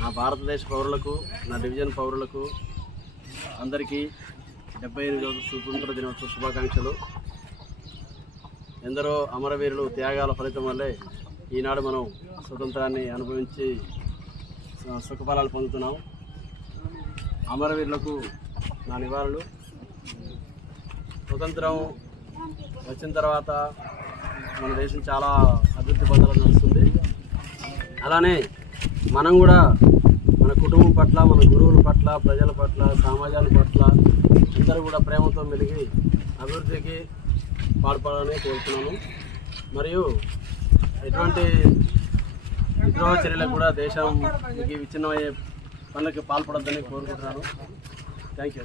నా భారతదేశ పౌరులకు, నా డివిజన్ పౌరులకు అందరికీ 78వ స్వతంత్ర దినోత్సవ శుభాకాంక్షలు. ఎందరో అమరవీరులు త్యాగాల ఫలితం వల్లే ఈనాడు మనం స్వతంత్రాన్ని అనుభవించి సుఖఫలాలు పొందుతున్నాం. అమరవీరులకు నా నివాళులు. స్వతంత్రం వచ్చిన తర్వాత మన దేశం చాలా అభివృద్ధి పొందాలని నడుస్తుంది. అలానే మనం కూడా మన కుటుంబం పట్ల, మన గురువుల పట్ల, ప్రజల పట్ల, సమాజాల పట్ల అందరూ కూడా ప్రేమతో మెలిగి అభివృద్ధికి పాల్పడాలని కోరుతున్నాను. మరియు ఎటువంటి విద్రోహ చర్యలకు కూడా దేశంకి విచ్ఛిన్నమయ్యే పనులకి పాల్పడొద్దని కోరుకుంటున్నాను. Thank you.